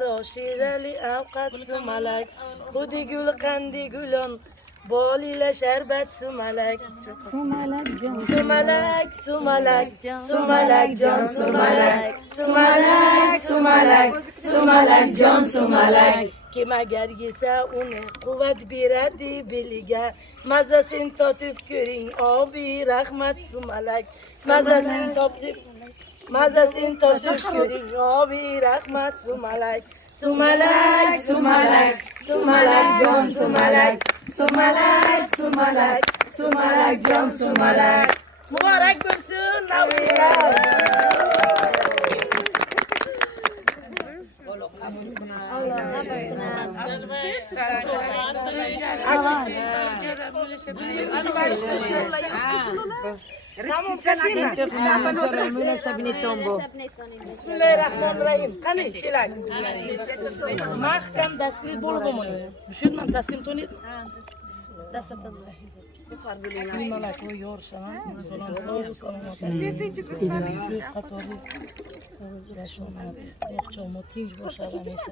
شیرالی اوقات سملک خودی گل قندی گلم بالیل شربت سملک سملک جان سملک سملک سملک جان سملک سملک سملک سملک جان سملک که مگر یسه اونه قوت بیردی بلیگه مزسین تا تفکرین آبی رحمت سملک مزسین تا تفکرین آبی رحمت سملک سملک سملک سملک جان سملک سملک سملک سملک جان سملک مبارک برسون بسم الله الرحمن الرحیم قنی چلک محکم دستگیر بولو بمونید بشید من دستگیر تونید دستتون این ملک و یار شما سلام سلام سلام قطاری رشومت یک چامو تیج باشه همیشه